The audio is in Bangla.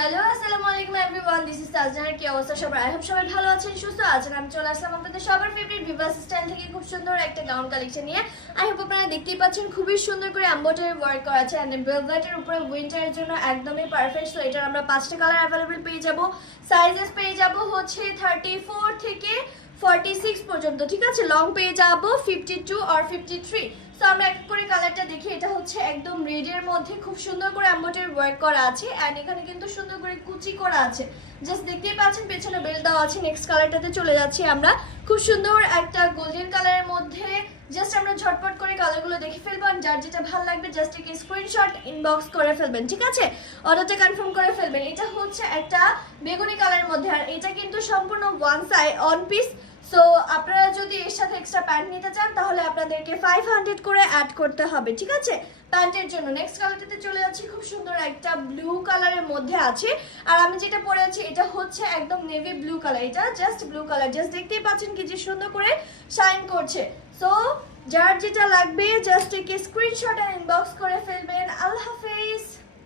হ্যালো আসসালামু আলাইকুম এভরিওয়ান, দিস ইজ তাজনার। কি অবস্থা সবার? আই হোপ সবাই ভালো আছেন, সুস্থ আছেন। আমি চলে আসলাম আপনাদের সবার ফেভারিট ভিভাস স্টাইল থেকে খুব সুন্দর একটা গাউন কালেকশন নিয়ে। আই হোপ আপনারা দেখতেই পাচ্ছেন খুবই সুন্দর করে এমব্রয়ডারি ওয়ার্ক করা আছে এন্ড ভেলভেটের উপরে উইন্টারের জন্য একদমই পারফেক্ট। সো এটার আমরা 5টা কালার অ্যাভেলেবল পেয়ে যাব। সাইজেস পেয়ে যাব হচ্ছে 34 থেকে 46 পর্যন্ত, ঠিক আছে। লং পেয়ে যাব 52 আর 53। সো আমরা এক করে কালারটা দেখি। এটা হচ্ছে একদম রেডের মধ্যে খুব সুন্দর করে এমব্রয়ডারি ওয়ার্ক করা আছে এন্ড এখানে কিন্তু সুন্দর করে কুচি করা আছে। জাস্ট দেখতেই পাচ্ছেন পেছনে বেল দেওয়া আছে। নেক্সট কালারটাতে চলে যাচ্ছি আমরা। খুব সুন্দর একটা গোল্ডেন কালারের মধ্যে। জাস্ট আমরা ঝটপট করে কালারগুলো দেখে ফেলবো। যার যেটা ভালো লাগবে জাস্ট একটা স্ক্রিনশট ইনবক্স করে ফেলবেন, ঠিক আছে। অর্ডারটা কনফার্ম করে ফেলবেন। এটা হচ্ছে একটা বেগুনি কালারের মধ্যে আর এটা কিন্তু সম্পূর্ণ one side on piece. So আপনারা যদি এর সাথে এক্সট্রা প্যান্ট নিতে চান তাহলে আপনাদেরকে 500 করে অ্যাড করতে হবে, ঠিক আছে, প্যান্টের জন্য। নেক্সট কালারটাতে চলে যাচ্ছি। খুব সুন্দর একটা ব্লু কালারের মধ্যে আছে আর আমি যেটা পরে আছি এটা হচ্ছে একদম নেভি ব্লু কালার। এটা জাস্ট ব্লু কালার, জাস্ট দেখতেই পাচ্ছেন কি যে সুন্দর করে শাইন করছে। সো যার যেটা লাগবে জাস্ট একে স্ক্রিনশট আর ইনবক্স করে ফেলবেন। আল্লাহ।